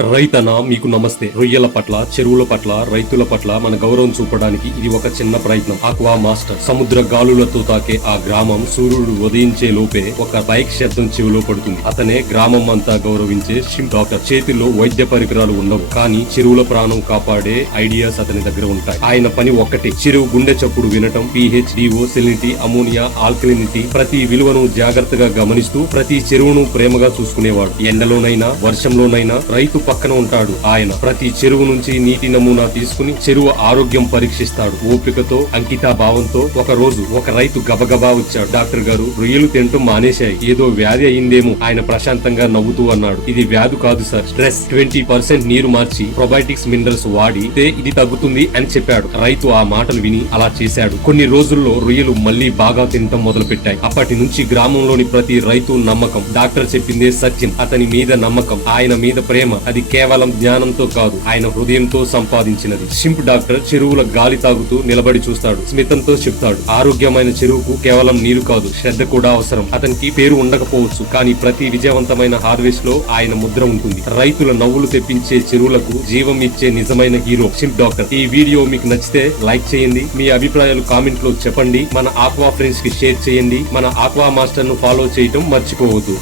రైతన్న మీకు నమస్తే. రొయ్యల పట్ల, చెరువుల పట్ల, రైతుల పట్ల మన గౌరవం చూపడానికి ఇది ఒక చిన్న ప్రయత్నం. ఆక్వా మాస్టర్ సముద్ర గాలులతో తాకే ఆ గ్రామం సూర్యుడు ఉదయించే లోపే ఒక బైక్ శబ్దం చెవిలో పడుతుంది. అతనే గ్రామం అంతా గౌరవించే షింప్ డాక్టర్. చేతిలో వైద్య పరికరాలు ఉండవు, కానీ చెరువుల ప్రాణం కాపాడే ఐడియాస్ అతని దగ్గర ఉంటాయి. ఆయన పని ఒక్కటే, చెరువు గుండె చప్పుడు వినటం, pH, DO, salinity, ammonia, alkalinity ప్రతి విలువను జాగ్రత్తగా గమనిస్తూ ప్రతి చెరువును ప్రేమగా చూసుకునేవాడు. ఎండలోనైనా వర్షంలోనైనా రైతు పక్కన ఉంటాడు ఆయన. ప్రతి చెరువు నుంచి నీటి నమూనా తీసుకుని చెరువు ఆరోగ్యం పరీక్షిస్తాడు. ఓపికతో, అంకితా భావంతో. ఒక రోజు ఒక రైతు గబగబా వచ్చాడు. డాక్టర్ గారు, రొయ్యలు తినటం మానేశాయి, ఏదో వ్యాధి అయిందేమో. ఆయన ప్రశాంతంగా నవ్వుతూ అన్నాడు, ఇది వ్యాధి కాదు సార్, స్ట్రెస్. 20% నీరు మార్చి ప్రొబయోటిక్స్ మినరల్స్ వాడితే ఇది తగ్గుతుంది అని చెప్పాడు. రైతు ఆ మాటలు విని అలా చేశాడు. కొన్ని రోజుల్లో రొయ్యలు మళ్లీ బాగా తినటం మొదలు పెట్టాయి. అప్పటి నుంచి గ్రామంలోని ప్రతి రైతు నమ్మకం, డాక్టర్ చెప్పిందే సత్యం. అతని మీద నమ్మకం, ఆయన మీద ప్రేమ. అది కేవలం జ్ఞానంతో కాదు, ఆయన హృదయంతో సంపాదించినది. షింప్ డాక్టర్ చెరువుల గాలి తాగుతూ నిలబడి చూస్తాడు. స్మితంతో చెప్తాడు, ఆరోగ్యమైన చెరువుకు కేవలం నీరు కాదు, శ్రద్ధ కూడా అవసరం. అతనికి పేరు ఉండకపోవచ్చు, కానీ ప్రతి విజయవంతమైన హార్వెస్ట్ లో ఆయన ముద్ర ఉంటుంది. రైతుల నవ్వులు తెప్పించే చెరువులకు జీవం ఇచ్చే నిజమైన హీరో షింప్ డాక్టర్. ఈ వీడియో మీకు నచ్చితే లైక్ చేయండి, మీ అభిప్రాయాలు కామెంట్ లో చెప్పండి. మన ఆక్వా ఫ్రెండ్స్ కి షేర్ చేయండి. మన ఆక్వా మాస్టర్ ను ఫాలో చేయటం మర్చిపోవద్దు.